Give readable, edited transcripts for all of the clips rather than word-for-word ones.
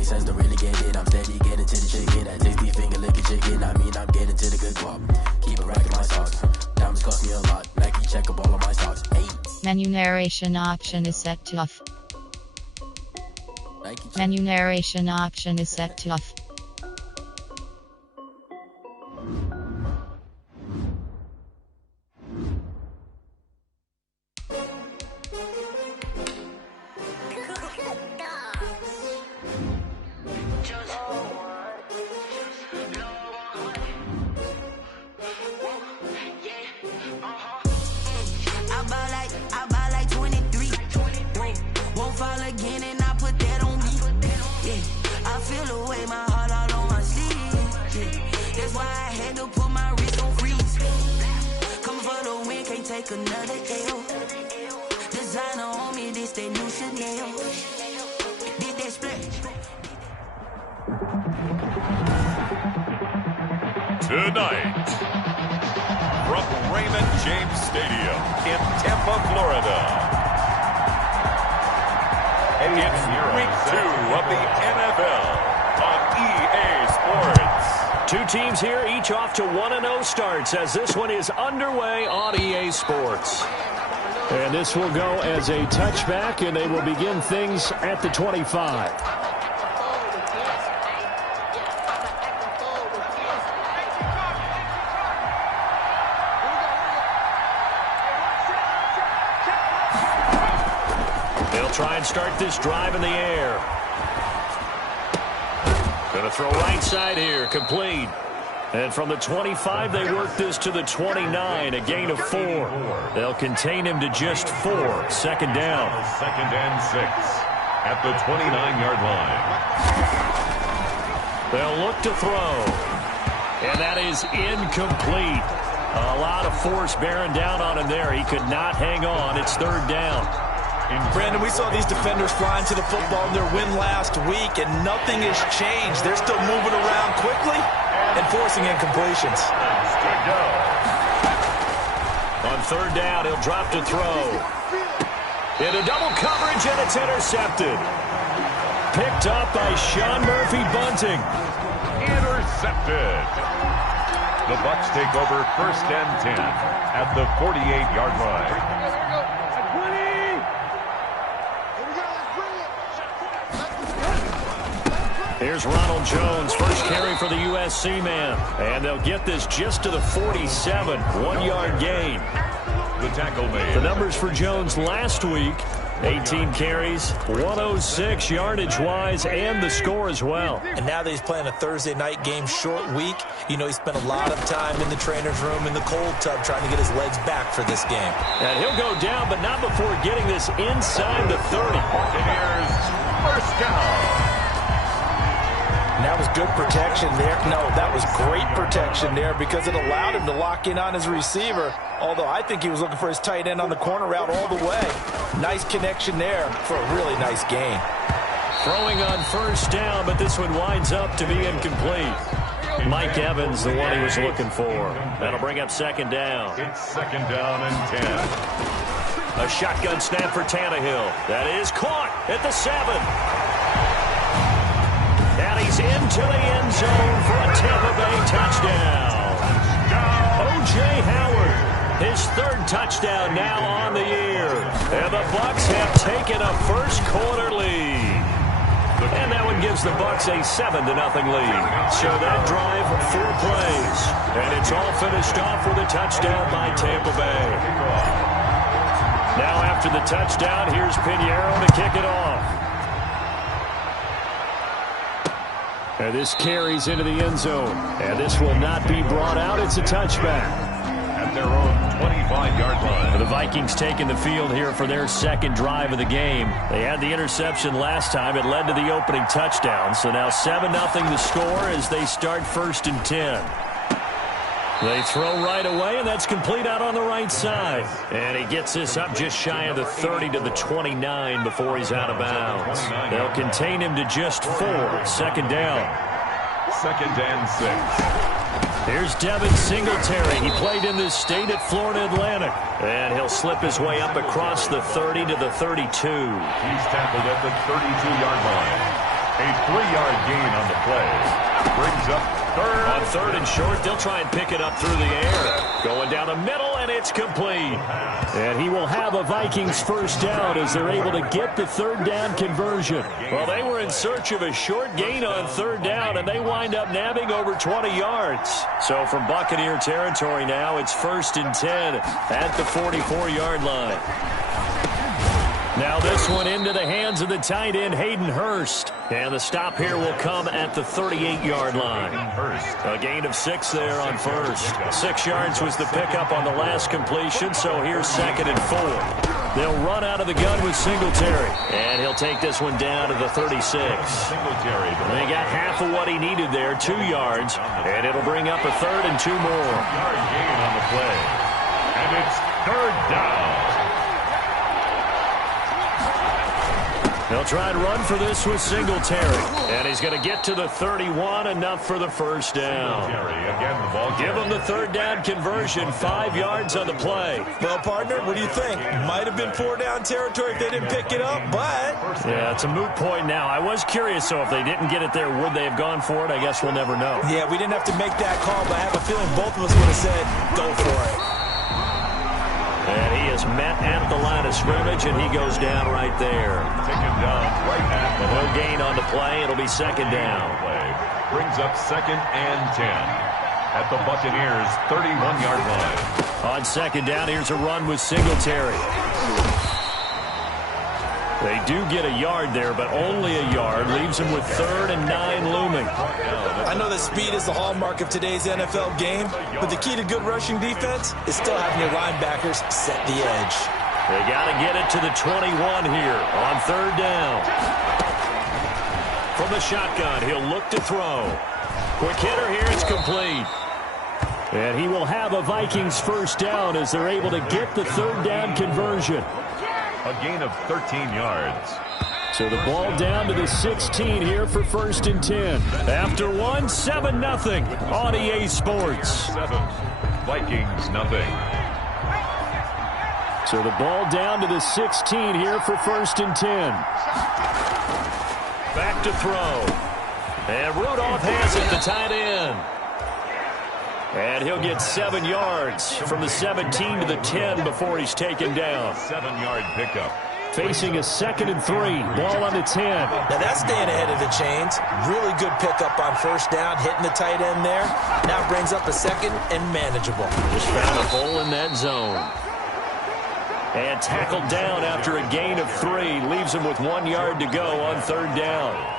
make sense to really get it. I'm steady getting to the chicken. That tasty finger licking chicken. I mean, I'm getting to the good guap. Keep a rack in my socks. Diamonds cost me a lot. Nike check up all of my stocks. Hey. Menu narration option is set to off. Menu narration option is set to off. I buy like 23. Won't fall again and I put that on me. Yeah, I feel away, my heart all on my sleeve. Yeah, that's why I had to put my wrist on freeze. Coming for the win, can't take another L. Designer on me, this that new Chanel. Did that splash. Tonight, from Raymond James Stadium in Tampa, Florida, it's week 2 of the NFL on EA Sports. Two teams here, each off to 1-0 starts as this one is underway on EA Sports. And this will go as a touchback, and they will begin things at the 25. Try and start this drive in the air. Going to throw right side here, complete. And from the 25, they work this to the 29, a gain of 4. They'll contain him to just 4. Second down. 2nd and 6 at the 29-yard line. They'll look to throw. And that is incomplete. A lot of force bearing down on him there. He could not hang on. It's 3rd down. Brandon, we saw these defenders flying to the football in their win last week, and nothing has changed. They're still moving around quickly and forcing incompletions. Good go. On 3rd down, he'll drop to throw. Into double coverage, and it's intercepted. Picked up by Sean Murphy Bunting. Intercepted. The Bucs take over 1st and 10 at the 48-yard line. Here's Ronald Jones, first carry for the USC man. And they'll get this just to the 47, 1-yard gain. The tackle made. The numbers for Jones last week, 18 carries, 106 yardage-wise, and the score as well. And now that he's playing a Thursday night game, short week, you know he spent a lot of time in the trainer's room in the cold tub trying to get his legs back for this game. And he'll go down, but not before getting this inside the 30. And here's 1st down. And that was good protection there. No, that was great protection there because it allowed him to lock in on his receiver, although I think he was looking for his tight end on the corner route all the way. Nice connection there for a really nice gain. Throwing on 1st down, but this one winds up to be incomplete. Mike Evans, the one he was looking for. That'll bring up 2nd down. It's 2nd down and 10. A shotgun snap for Tannehill. That is caught at the 7. And he's into the end zone for a Tampa Bay touchdown. O.J. Howard, his 3rd touchdown now on the year. And the Bucs have taken a first-quarter lead. And that one gives the Bucs a 7-0 lead. So that drive, 4 plays. And it's all finished off with a touchdown by Tampa Bay. Now after the touchdown, here's Pinheiro to kick it off. And this carries into the end zone. And this will not be brought out. It's a touchback. At their own 25-yard line. The Vikings taking the field here for their 2nd drive of the game. They had the interception last time. It led to the opening touchdown. So now 7-0 the score as they start 1st and 10. They throw right away, and that's complete out on the right side. And he gets this up just shy of the 30 to the 29 before he's out of bounds. They'll contain him to just 4. 2nd down. 2nd and 6. Here's Devin Singletary. He played in this state at Florida Atlantic. And he'll slip his way up across the 30 to the 32. He's tackled at the 32-yard line. A 3-yard gain on the play. Brings up third. On third and short, they'll try and pick it up through the air. Going down the middle, and it's complete. And he will have a Vikings first down as they're able to get the third down conversion. Well, they were in search of a short gain on third down, and they wind up nabbing over 20 yards. So from Buccaneer territory now, it's 1st and 10 at the 44-yard line. Now this one into the hands of the tight end, Hayden Hurst. And the stop here will come at the 38-yard line. A gain of 6 there on first. 6 yards was the pickup on the last completion, so here's 2nd and 4. They'll run out of the gun with Singletary. And he'll take this one down to the 36. Singletary. They got half of what he needed there, 2 yards. And it'll bring up a 3rd and 2 more. Yard gain on the play. And it's 3rd down. They'll try and run for this with Singletary. And he's going to get to the 31, enough for the first down. Again, the ball Give him the 3rd down conversion, 5 yards on the play. Well, partner, what do you think? Might have been 4-down territory if they didn't pick it up, but... Yeah, it's a moot point now. I was curious, so if they didn't get it there, would they have gone for it? I guess we'll never know. Yeah, we didn't have to make that call, but I have a feeling both of us would have said, go for it. And he is met at the line of scrimmage, and he goes down right there. Taken down right at the No gain on the play. It'll be 2nd down. Brings up 2nd and 10 at the Buccaneers' 31-yard line. On 2nd down, here's a run with Singletary. They do get a yard there, but only a yard. Leaves them with 3rd and 9 looming. I know that speed is the hallmark of today's NFL game, but the key to good rushing defense is still having your linebackers set the edge. They got to get it to the 21 here on 3rd down. From the shotgun, he'll look to throw. Quick hitter here, it's complete. And he will have a Vikings first down as they're able to get the 3rd down conversion. A gain of 13 yards. So the ball down to the 16 here for 1st and 10. After one, 7-0 on EA Sports. 7. Vikings, nothing. So the ball down to the 16 here for 1st and 10. Back to throw. And Rudolph has it, the tight end. And he'll get 7 yards from the 17 to the 10 before he's taken down. 7-yard pickup. Facing a 2nd and 3. Ball on the 10. Now that's staying ahead of the chains. Really good pickup on 1st down, hitting the tight end there. Now brings up a 2nd and manageable. Just found a hole in that zone. And tackled down after a gain of 3. Leaves him with 1 yard to go on 3rd down.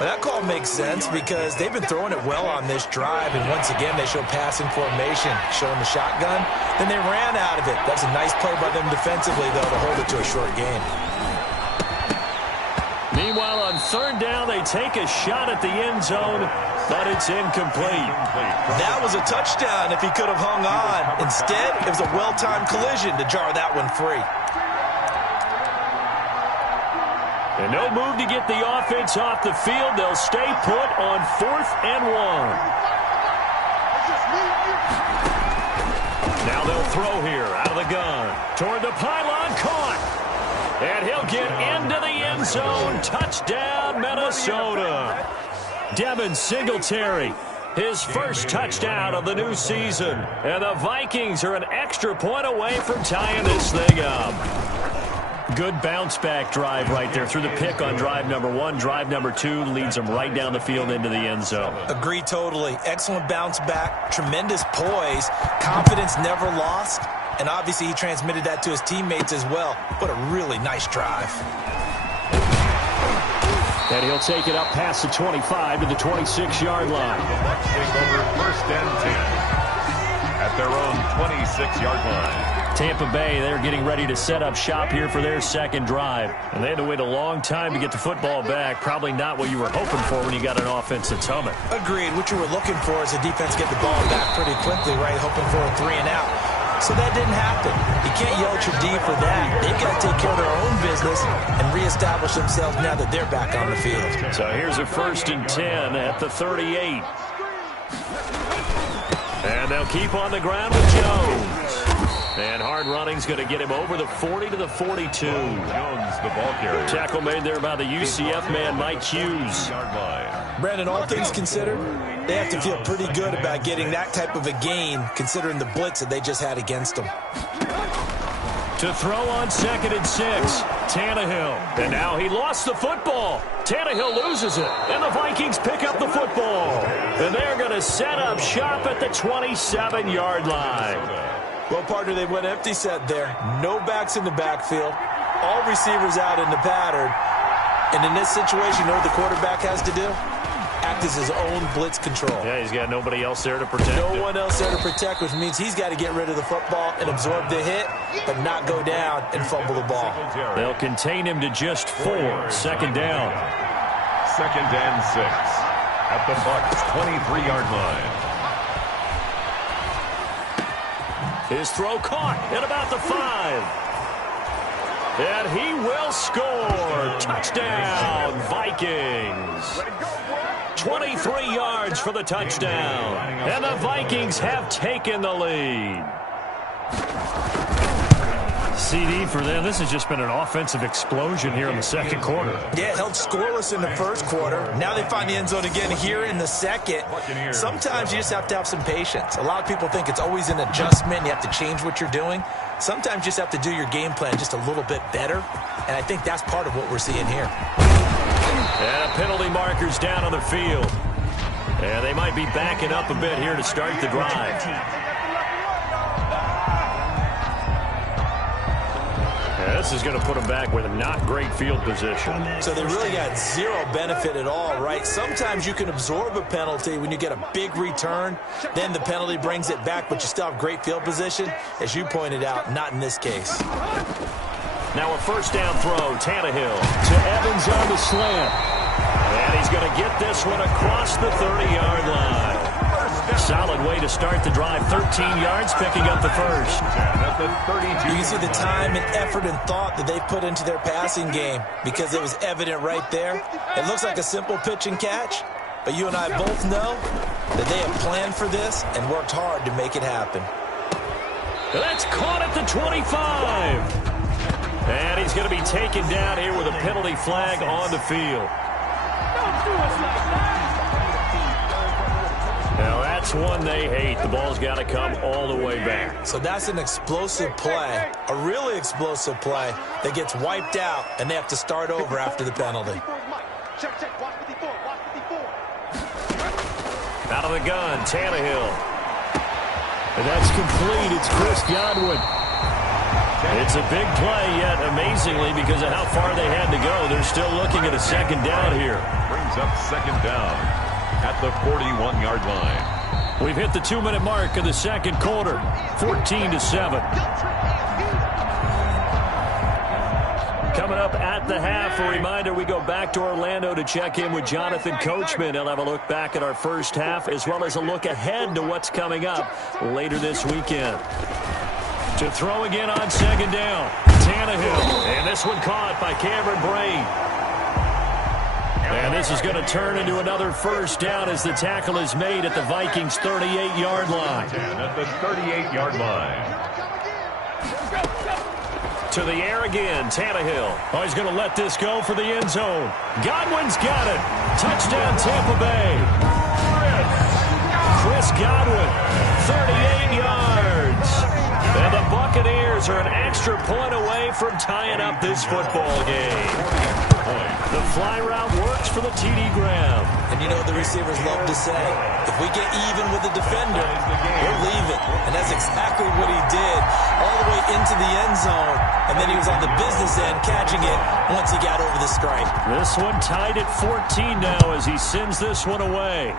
Well, that call makes sense because they've been throwing it well on this drive, and once again they show passing formation, showing the shotgun. Then they ran out of it. That's a nice play by them defensively, though, to hold it to a short gain. Meanwhile, on 3rd down, they take a shot at the end zone, but it's incomplete. That was a touchdown if he could have hung on. Instead, it was a well-timed collision to jar that one free. And no move to get the offense off the field. They'll stay put on 4th and 1. Now they'll throw here out of the gun. Toward the pylon, caught. And he'll get into the end zone. Touchdown, Minnesota. Devin Singletary, his first touchdown of the new season. And the Vikings are an extra point away from tying this thing up. Good bounce-back drive right there through the pick on drive number 1. Drive number 2 leads them right down the field into the end zone. Agree totally. Excellent bounce back, tremendous poise, confidence never lost, and obviously he transmitted that to his teammates as well. What a really nice drive. And he'll take it up past the 25 to the 26-yard line. The Bucs take over 1st and 10 at their own 26-yard line. Tampa Bay, they're getting ready to set up shop here for their 2nd drive. And they had to wait a long time to get the football back. Probably not what you were hoping for when you got an offense that's humming. Agreed. What you were looking for is the defense get the ball back pretty quickly, right? Hoping for a 3 and out. So that didn't happen. You can't yell at your D for that. They've got to take care of their own business and reestablish themselves now that they're back on the field. So here's a 1st and 10 at the 38. And they'll keep on the ground with Jones. And hard running's going to get him over the 40 to the 42. Jones, the ball carrier. Tackle made there by the UCF man, Mike Hughes. Brandon, all things considered, they have to feel pretty good about getting that type of a gain, considering the blitz that they just had against them. To throw on 2nd and 6, Tannehill. And now he lost the football. Tannehill loses it, and the Vikings pick up the football. And they're going to set up shop at the 27-yard line. Well, partner, they went empty set there. No backs in the backfield. All receivers out in the pattern. And in this situation, you know what the quarterback has to do? Act as his own blitz control. Yeah, he's got nobody else there to protect him. No one else there to protect, which means he's got to get rid of the football and absorb the hit, but not go down and fumble the ball. They'll contain him to just 4. 2nd down. 2nd and 6 at the Bucs 23-yard line. His throw caught at about the 5. And he will score. Touchdown, Vikings. 23 yards for the touchdown. And the Vikings have taken the lead. CD for them. This has just been an offensive explosion here in the 2nd quarter. Yeah, held scoreless in the 1st quarter. Now they find the end zone again here in the 2nd. Sometimes you just have to have some patience. A lot of people think it's always an adjustment. You have to change what you're doing. Sometimes you just have to do your game plan just a little bit better. And I think that's part of what we're seeing here. And penalty markers down on the field. And they might be backing up a bit here to start the drive. Yeah, this is going to put them back with a not great field position. So they really got zero benefit at all, right? Sometimes you can absorb a penalty when you get a big return. Then the penalty brings it back, but you still have great field position. As you pointed out, not in this case. Now a 1st down throw. Tannehill to Evans on the slant. And he's going to get this one across the 30-yard line. Solid way to start the drive. 13 yards, picking up the 1st. You can see the time and effort and thought that they put into their passing game because it was evident right there. It looks like a simple pitch and catch, but you and I both know that they have planned for this and worked hard to make it happen. That's caught at the 25. And he's going to be taken down here with a penalty flag on the field. Don't do us like that. Now that's one they hate. The ball's got to come all the way back. So that's an explosive play, a really explosive play that gets wiped out, and they have to start over after the penalty. Out of the gun, Tannehill. And that's complete. It's Chris Godwin. It's a big play, yet amazingly, because of how far they had to go, they're still looking at a 2nd down here. Brings up 2nd down at the 41-yard line. We've hit the 2-minute mark of the 2nd quarter, 14-7. Coming up at the half, a reminder, we go back to Orlando to check in with Jonathan Coachman. He'll have a look back at our 1st half, as well as a look ahead to what's coming up later this weekend. To throw again on 2nd down, Tannehill. And this one caught by Cameron Braid. And this is going to turn into another 1st down as the tackle is made at the Vikings' 38-yard line. At the 38-yard line. To the air again, Tannehill. Oh, he's going to let this go for the end zone. Godwin's got it. Touchdown, Tampa Bay. Chris Godwin, 38 yards. And the Buccaneers are an extra point away from tying up this football game. The fly route works for the TD Graham. And you know what the receivers love to say? If we get even with the defender, we'll leave it. And that's exactly what he did all the way into the end zone. And then he was on the business end catching it once he got over the stripe. This one tied at 14 now as he sends this one away.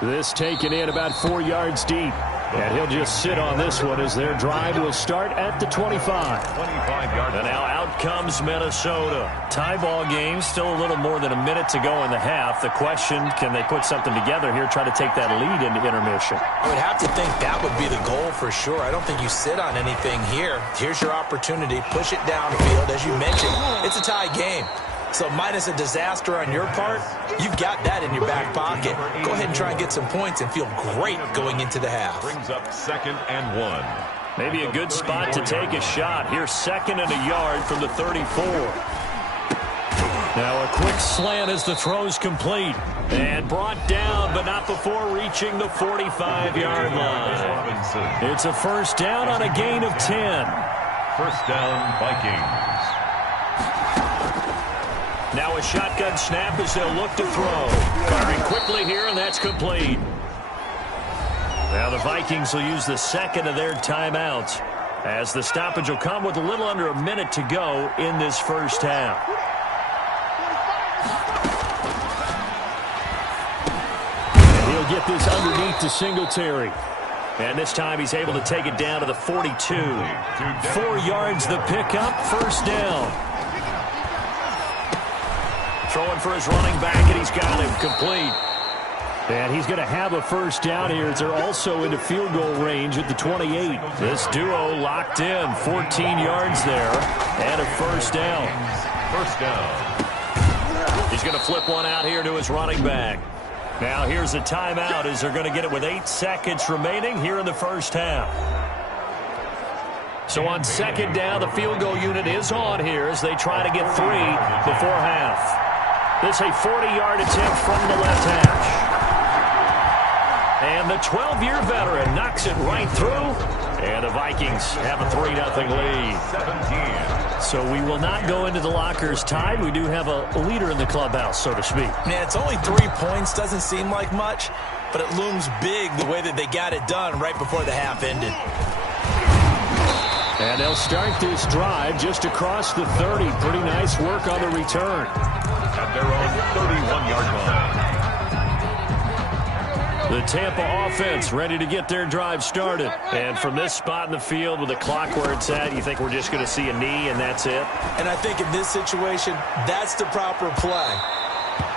This taken in about 4 yards deep. And he'll just sit on this one as their drive will start at the 25. 25-yard. And now out comes Minnesota. Tie ball game, still a little more than a minute to go in the half. The question, can they put something together here, try to take that lead into intermission? I would have to think that would be the goal for sure. I don't think you sit on anything here. Here's your opportunity. Push it downfield. As you mentioned, it's a tie game. So minus a disaster on your part, you've got that in your back pocket. Go ahead and try and get some points and feel great going into the half. Brings up 2nd and 1. Maybe a good spot to take a shot. Here's 2nd and a yard from the 34. Now a quick slant as the throw's complete. And brought down, but not before reaching the 45-yard line. It's a first down on a gain of 10. First down, Vikings. Now a shotgun snap as they'll look to throw. Firing quickly here, and that's complete. Now the Vikings will use the second of their timeouts, as the stoppage will come with a little under a minute to go in this first half. And he'll get this underneath to Singletary. And this time he's able to take it down to the 42. 4 yards the pickup, first down. Throwing for his running back, and he's got him complete. And he's going to have a first down here as they're also into field goal range at the 28. This duo locked in, 14 yards there, and a first down. First down. He's going to flip one out here to his running back. Now here's a timeout as they're going to get it with 8 seconds remaining here in the first half. So on second down, the field goal unit is on here as they try to get 3 before half. This is a 40-yard attempt from the left hash. And the 12-year veteran knocks it right through. And the Vikings have a 3-0 lead. 17. So we will not go into the lockers tied. We do have a leader in the clubhouse, so to speak. Man, it's only 3 points. Doesn't seem like much, but it looms big the way that they got it done right before the half ended. And they'll start this drive just across the 30. Pretty nice work on the return. At their own 31-yard line. The Tampa offense ready to get their drive started. And from this spot in the field with the clock where it's at, you think we're just going to see a knee and that's it? And I think in this situation, that's the proper play.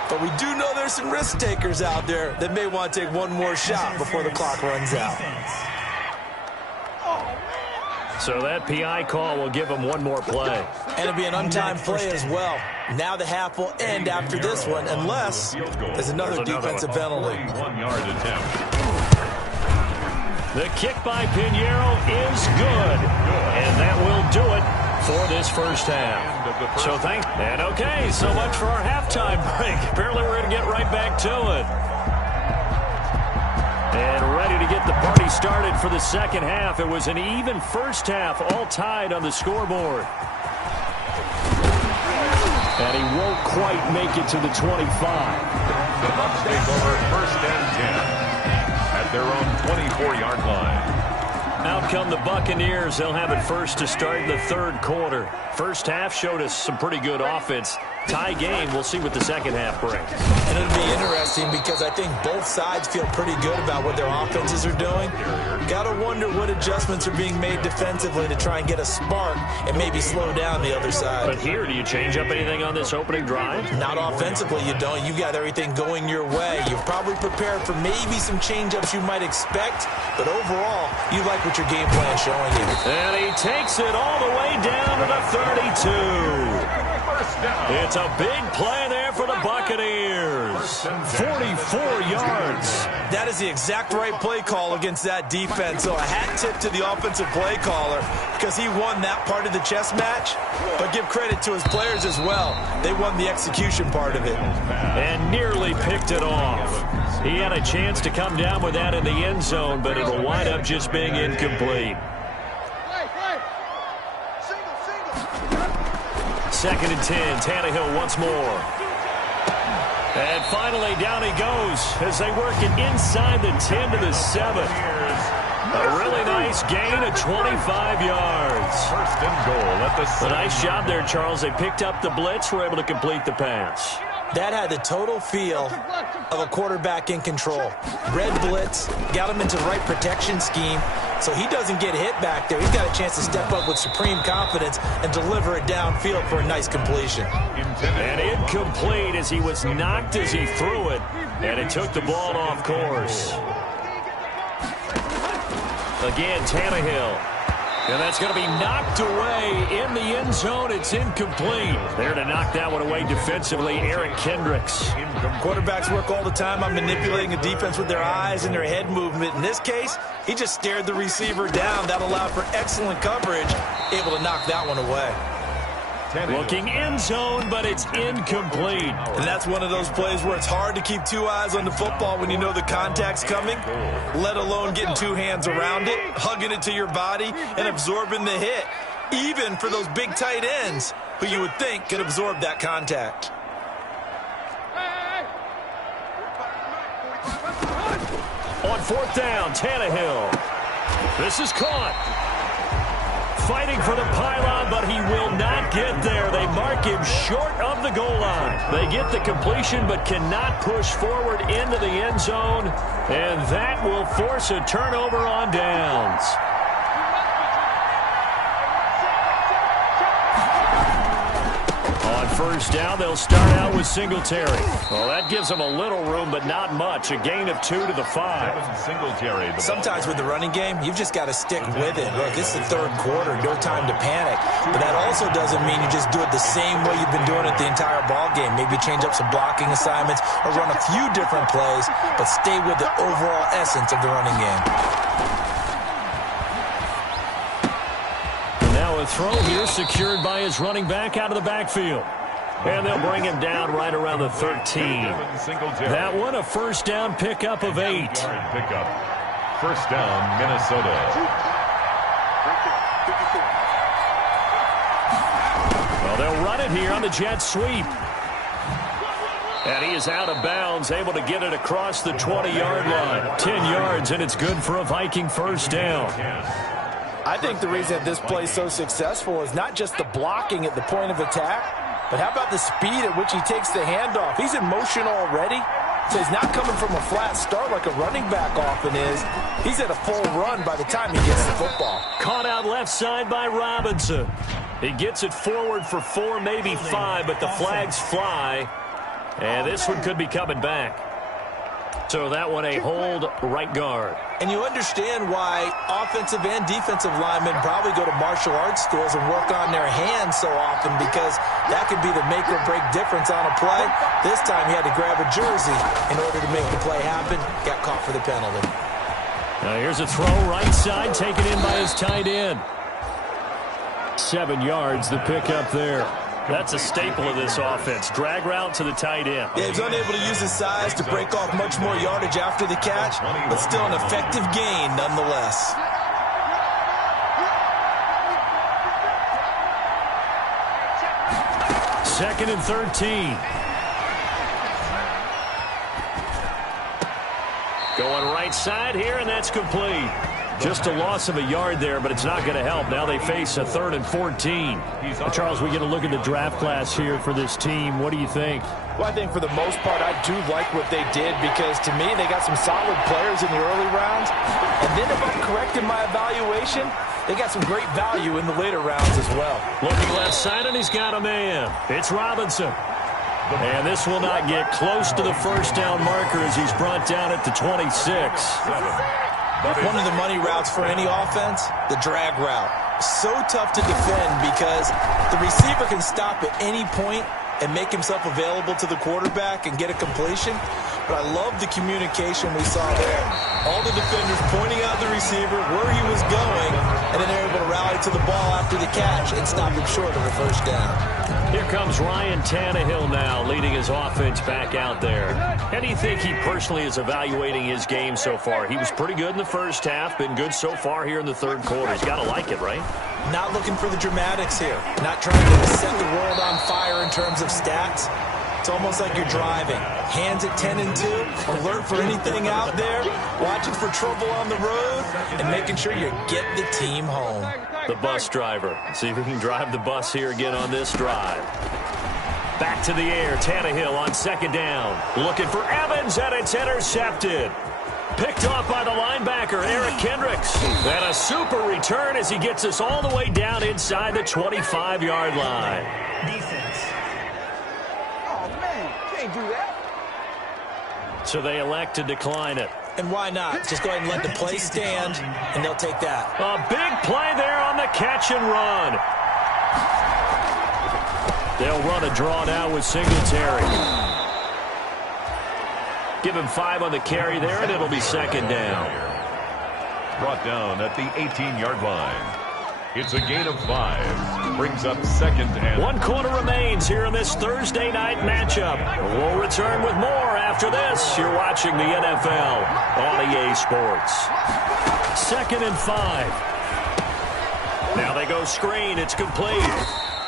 But we do know there's some risk takers out there that may want to take one more shot before the clock runs out. So that PI call will give them one more play. And it'll be an untimed play as well. Now the half will end after this one, unless there's another defensive penalty. 1-yard attempt. The kick by Pinheiro is good. And that will do it for this first half. So okay, so much for our halftime break. Apparently we're going to get right back to it. And ready to get the party started for the second half. It was an even first half, all tied on the scoreboard. And he won't quite make it to the 25. The Bucs take over first and 10 at their own 24-yard line. Out come the Buccaneers. They'll have it first to start in the third quarter. First half showed us some pretty good offense. Tie game. We'll see what the second half brings. And it'll be interesting because I think both sides feel pretty good about what their offenses are doing. Got to wonder what adjustments are being made defensively to try and get a spark and maybe slow down the other side. But here, do you change up anything on this opening drive? Not offensively, you don't. You got everything going your way. You've probably prepared for maybe some change-ups you might expect, but overall, you like what your game plan is showing you. And he takes it all the way down to the 32. It's a big play there for the Buccaneers. 44 yards. That is the exact right play call against that defense. So a hat tip to the offensive play caller because he won that part of the chess match. But give credit to his players as well. They won the execution part of it. And nearly picked it off. He had a chance to come down with that in the end zone, but it'll wind up just being incomplete. Second and 10, Tannehill once more. And finally, down he goes as they work it inside the 10 to the 7. A really nice gain of 25 yards. First and goal at the 7. A nice job there, Charles. They picked up the blitz, were able to complete the pass. That had the total feel of a quarterback in control. Red blitz, got him into the right protection scheme, so he doesn't get hit back there. He's got a chance to step up with supreme confidence and deliver it downfield for a nice completion. And incomplete as he was knocked as he threw it, and it took the ball off course. Again, Tannehill. And that's going to be knocked away in the end zone. It's incomplete. There to knock that one away defensively, Eric Kendricks. Quarterbacks work all the time on manipulating a defense with their eyes and their head movement. In this case, he just stared the receiver down. That allowed for excellent coverage, able to knock that one away. Looking end zone, but it's incomplete. And that's one of those plays where it's hard to keep two eyes on the football when you know the contact's coming, let alone getting two hands around it, hugging it to your body, and absorbing the hit, even for those big tight ends who you would think could absorb that contact. On fourth down, Tannehill. This is caught. Fighting for the pylon, but he will not get there. They mark him short of the goal line. They get the completion, but cannot push forward into the end zone, and that will force a turnover on downs. On first down, they'll start out with Singletary. Well, that gives them a little room, but not much. A gain of 2 to the 5. Singletary. Sometimes with the running game, you've just got to stick with it. Look, it's the third quarter, no time to panic. But that also doesn't mean you just do it the same way you've been doing it the entire ball game. Maybe change up some blocking assignments or run a few different plays, but stay with the overall essence of the running game. Now a throw here secured by his running back out of the backfield. And they'll bring him down right around the 13. That one, a first down pickup of 8. Pickup. First down, Minnesota. Well, they'll run it here on the jet sweep. And he is out of bounds, able to get it across the 20-yard line. 10 yards, and it's good for a Viking first down. I think the reason that this play is so successful is not just the blocking at the point of attack, but how about the speed at which he takes the handoff? He's in motion already, so he's not coming from a flat start like a running back often is. He's at a full run by the time he gets the football. Caught out left side by Robinson. He gets it forward for 4, maybe 5, but the flags fly. And this one could be coming back. So that one a hold right guard. And you understand why offensive and defensive linemen probably go to martial arts schools and work on their hands so often, because that could be the make or break difference on a play. This time he had to grab a jersey in order to make the play happen. Got caught for the penalty. Now here's a throw right side, taken in by his tight end. 7 yards, the pickup there. That's a staple of this offense. Drag route to the tight end. Yeah, he's unable to use his size to break off much more yardage after the catch, but still an effective gain nonetheless. Second and 13. Going right side here, and that's complete. Just a loss of a yard there, but it's not going to help. Now they face a 3rd and 14. Charles, we get a look at the draft class here for this team. What do you think? Well, I think for the most part, I do like what they did, because to me, they got some solid players in the early rounds. And then if I'm correct in my evaluation, they got some great value in the later rounds as well. Looking left side, and he's got a man. It's Robinson. And this will not get close to the first down marker as he's brought down at the 26. One of the money routes for any offense, the drag route. So tough to defend because the receiver can stop at any point and make himself available to the quarterback and get a completion. But I love the communication we saw there. All the defenders pointing out the receiver, where he was going, and then they're able to rally to the ball after the catch and stop him short of the first down. Here comes Ryan Tannehill now, leading his offense back out there. How do you think he personally is evaluating his game so far? He was pretty good in the first half, been good so far here in the third quarter. He's got to like it, right? Not looking for the dramatics here. Not trying to set the world on fire in terms of stats. It's almost like you're driving. Hands at 10 and 2, alert for anything out there, watching for trouble on the road, and making sure you get the team home. The bus driver. See if he can drive the bus here again on this drive. Back to the air. Tannehill on second down. Looking for Evans, and it's intercepted. Picked off by the linebacker, Eric Kendricks. And a super return as he gets us all the way down inside the 25-yard line. Defense. Oh, man, can't do that. So they elect to decline it. And why not? Just go ahead and let the play stand, and they'll take that. A big play there on the catch and run. They'll run a draw now with Singletary. Give him 5 on the carry there, and it'll be second down. Brought down at the 18-yard line. It's a gain of 5. Brings up second and 1 quarter remains here in this Thursday night matchup. We'll return with more after this. You're watching the NFL on EA Sports. Second and 5. Now they go screen. It's complete.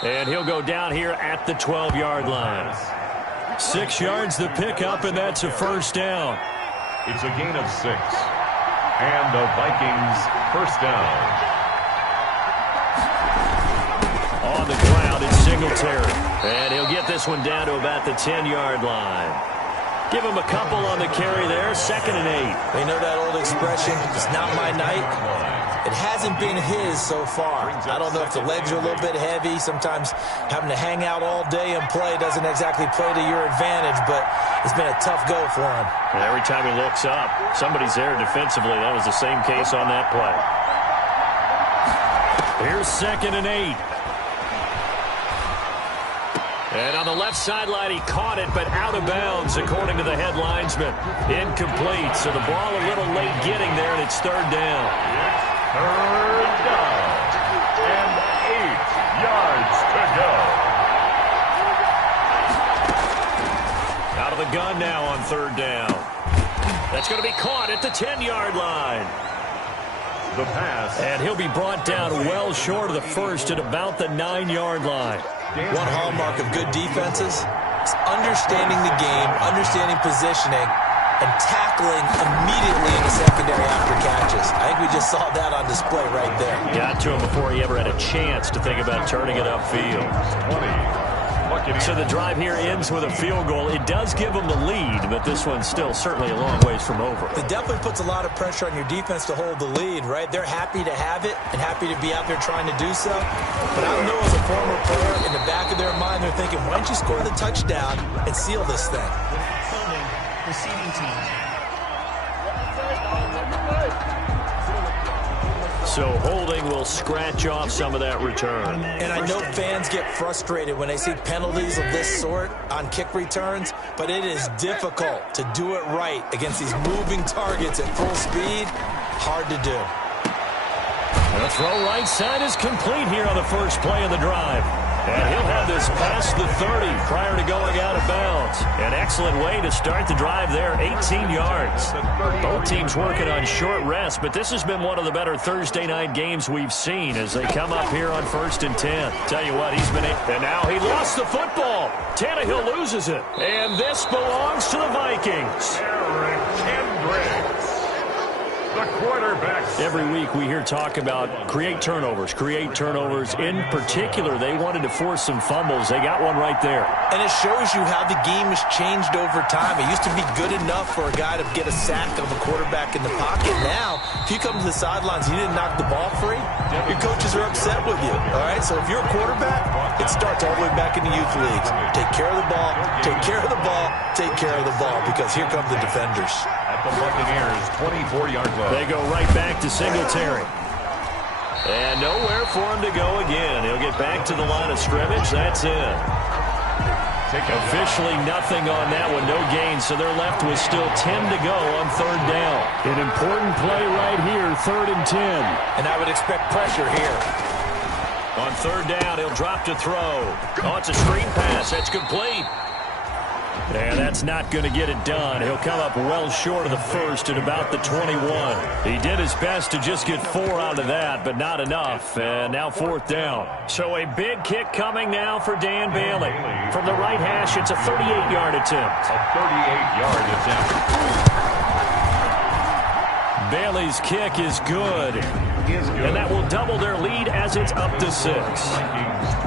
And he'll go down here at the 12-yard line. 6 yards the pickup, and that's a first down. It's a gain of 6. And the Vikings first down. On the ground, it's Singletary. And he'll get this one down to about the 10-yard line. Give him a couple on the carry there. Second and 8. You know that old expression, it's not my night? It hasn't been his so far. I don't know if the legs are a little bit heavy. Sometimes having to hang out all day and play doesn't exactly play to your advantage, but it's been a tough go for him. And every time he looks up, somebody's there defensively. That was the same case on that play. Here's second and 8. And on the left sideline, he caught it, but out of bounds, according to the head linesman. Incomplete, so the ball a little late getting there, and it's third down. Third down. And 8 yards to go. Out of the gun now on third down. That's going to be caught at the 10-yard line. The pass. And he'll be brought down well short of the first at about the 9-yard line. One hallmark of good defenses is understanding the game, understanding positioning, and tackling immediately in the secondary after catches. I think we just saw that on display right there. Got to him before he ever had a chance to think about turning it upfield. 20. So the drive here ends with a field goal. It does give them the lead, but this one's still certainly a long ways from over. It definitely puts a lot of pressure on your defense to hold the lead, right? They're happy to have it and happy to be out there trying to do so. But I know as a former player, in the back of their mind, they're thinking, why don't you score the touchdown and seal this thing? Holding, receiving team. So holding will scratch off some of that return. And I know fans get frustrated when they see penalties of this sort on kick returns, but it is difficult to do it right against these moving targets at full speed. Hard to do. The throw right side is complete here on the first play of the drive. And he'll have this past the 30 prior to going out of bounds. An excellent way to start the drive there, 18 yards. Both teams working on short rest, but this has been one of the better Thursday night games we've seen as they come up here on 1st and 10. Tell you what, he's been in. And now he lost the football. Tannehill loses it. And this belongs to the Vikings. Eric Kendricks, the quarterback. Every week we hear talk about create turnovers. In particular, they wanted to force some fumbles. They got one right there. And it shows you how the game has changed over time. It used to be good enough for a guy to get a sack of a quarterback in the pocket. Now, if you come to the sidelines and you didn't knock the ball free, your coaches are upset with you. All right, so if you're a quarterback, it starts all the way back in the youth leagues. Take care of the ball, take care of the ball, take care of the ball, because here come the defenders. At the Buccaneers, 24-yard line. They go right back to Singletary. And nowhere for him to go again. He'll get back to the line of scrimmage. That's it. Officially nothing on that one. No gain, so they're left with still 10 to go on third down. An important play right here, 3rd and 10. And I would expect pressure here. On third down, he'll drop to throw. Oh, it's a screen pass. That's complete. And that's not going to get it done. He'll come up well short of the first at about the 21. He did his best to just get 4 out of that, but not enough. And now 4th down. So a big kick coming now for Dan Bailey. From the right hash, it's a 38-yard attempt. A 38-yard attempt. Bailey's kick is good. And that will double their lead as it's up to 6.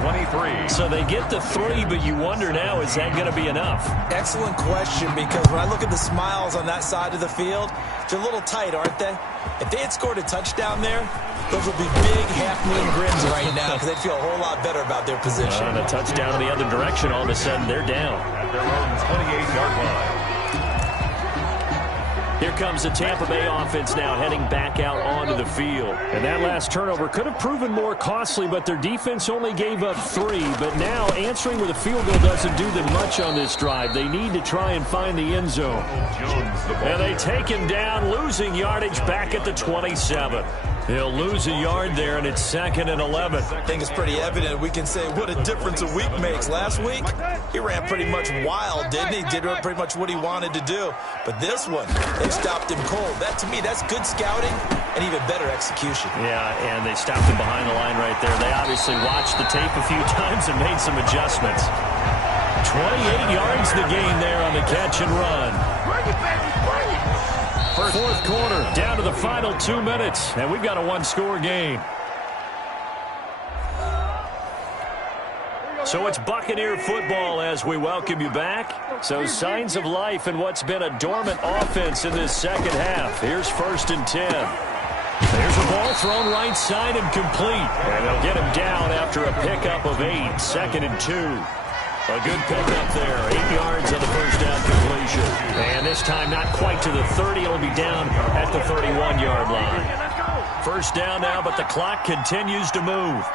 23. So they get the 3, but you wonder now, is that going to be enough? Excellent question, because when I look at the smiles on that side of the field, they're a little tight, aren't they? If they had scored a touchdown there, those would be big half-moon grins right now, because they'd feel a whole lot better about their position. And a touchdown in the other direction, all of a sudden they're down. At their own 28-yard line. Here comes the Tampa Bay offense now heading back out onto the field. And that last turnover could have proven more costly, but their defense only gave up 3. But now answering with a field goal doesn't do them much on this drive. They need to try and find the end zone. And they take him down, losing yardage back at the 27. He'll lose a yard there, and it's 2nd and 11. I think it's pretty evident. We can say what a difference a week makes. Last week, he ran pretty much wild, didn't he? Did pretty much what he wanted to do. But this one, they stopped him cold. That, to me, that's good scouting and even better execution. Yeah, and they stopped him behind the line right there. They obviously watched the tape a few times and made some adjustments. 28 yards the gain there on the catch and run. Fourth quarter, down to the final 2 minutes, and we've got a one-score game. So it's Buccaneer football as we welcome you back. So signs of life in what's been a dormant offense in this second half. Here's 1st and 10. There's a ball thrown right side and complete. And they'll get him down after a pickup of 8, 2nd and 2. A good pickup there, 8 yards on the first down completion. And this time not quite to the 30. It'll be down at the 31-yard line. First down now, but the clock continues to move.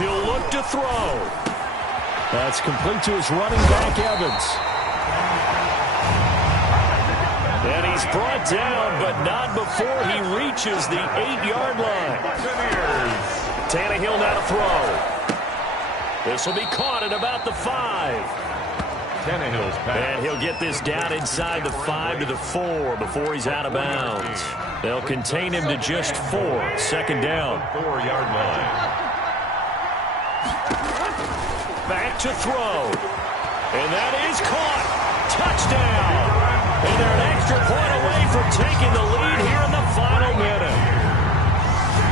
He'll look to throw. That's complete to his running back, Evans. And he's brought down, but not before he reaches the 8-yard line. Tannehill now to throw. This will be caught at about the 5. Tannehill's pass. And he'll get this down inside the 5 to the 4 before he's out of bounds. They'll contain him to just 4. 2nd down. 4-yard line. Back to throw. And that is caught. Touchdown. And they're an extra point away from taking the lead here in the final minute.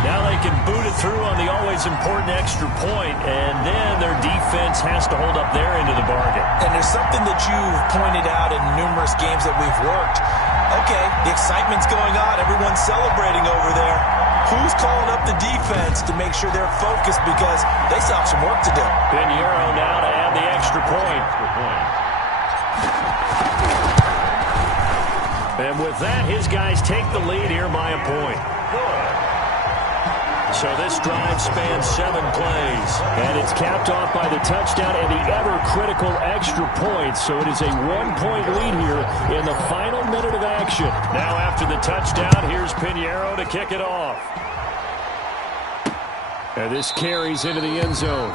Now they can boot it through on the always important extra point, and then their defense has to hold up their end of the bargain. And there's something that you've pointed out in numerous games that we've worked. Okay, the excitement's going on. Everyone's celebrating over there. Who's calling up the defense to make sure they're focused because they still have some work to do? Pinheiro now to add the extra point. And with that, his guys take the lead here by a point. So this drive spans 7 plays, and it's capped off by the touchdown and the ever-critical extra point. So it is a 1-point lead here in the final minute of action. Now after the touchdown, here's Pinheiro to kick it off. And this carries into the end zone.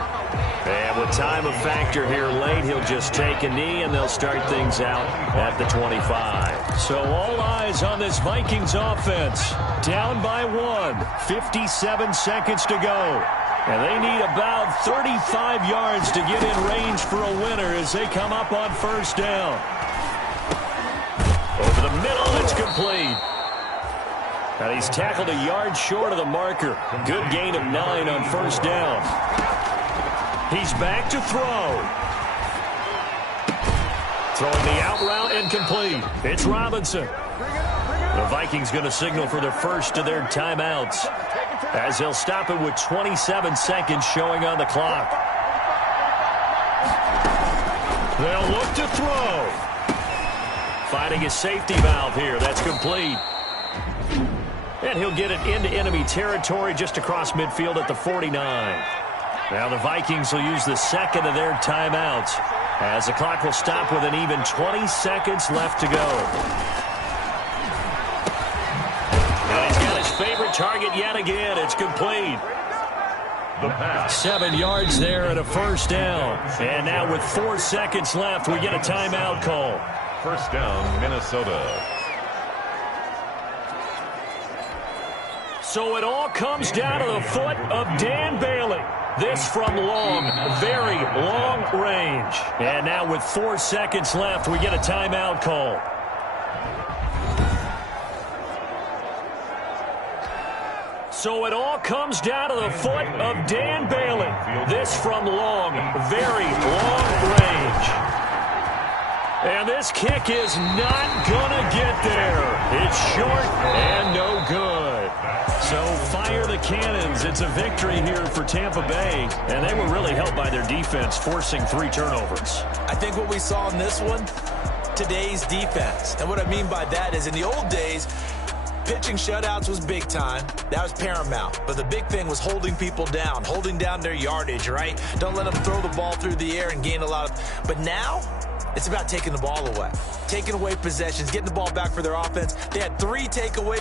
And with time a factor here late, he'll just take a knee, and they'll start things out at the 25. So all eyes on this Vikings offense. Down by 1, 57 seconds to go. And they need about 35 yards to get in range for a winner as they come up on first down. Over the middle, it's complete. And he's tackled a yard short of the marker. Good gain of 9 on first down. He's back to throw. Throwing the out route and complete. It's Robinson. The Vikings going to signal for the first of their timeouts as they'll stop it with 27 seconds showing on the clock. They'll look to throw. Finding his safety valve here. That's complete. And he'll get it into enemy territory just across midfield at the 49. Now the Vikings will use the second of their timeouts as the clock will stop with an even 20 seconds left to go. And he's got his favorite target yet again. It's complete. 7 yards there and a first down. And now with 4 seconds left, we get a timeout call. First down, Minnesota. So it all comes down to the foot of Dan Bailey. This from long, very long range. And now with 4 seconds left, we get a timeout call. So it all comes down to the foot of Dan Bailey. This from long, very long range. And this kick is not going to get there. It's short and no good. So fire the cannons. It's a victory here for Tampa Bay. And they were really helped by their defense, forcing 3 turnovers. I think what we saw in this one, today's defense. And what I mean by that is in the old days, pitching shutouts was big time. That was paramount. But the big thing was holding people down, holding down their yardage, right? Don't let them throw the ball through the air and gain a lot of... But now, it's about taking the ball away. Taking away possessions, getting the ball back for their offense. They had 3 takeaway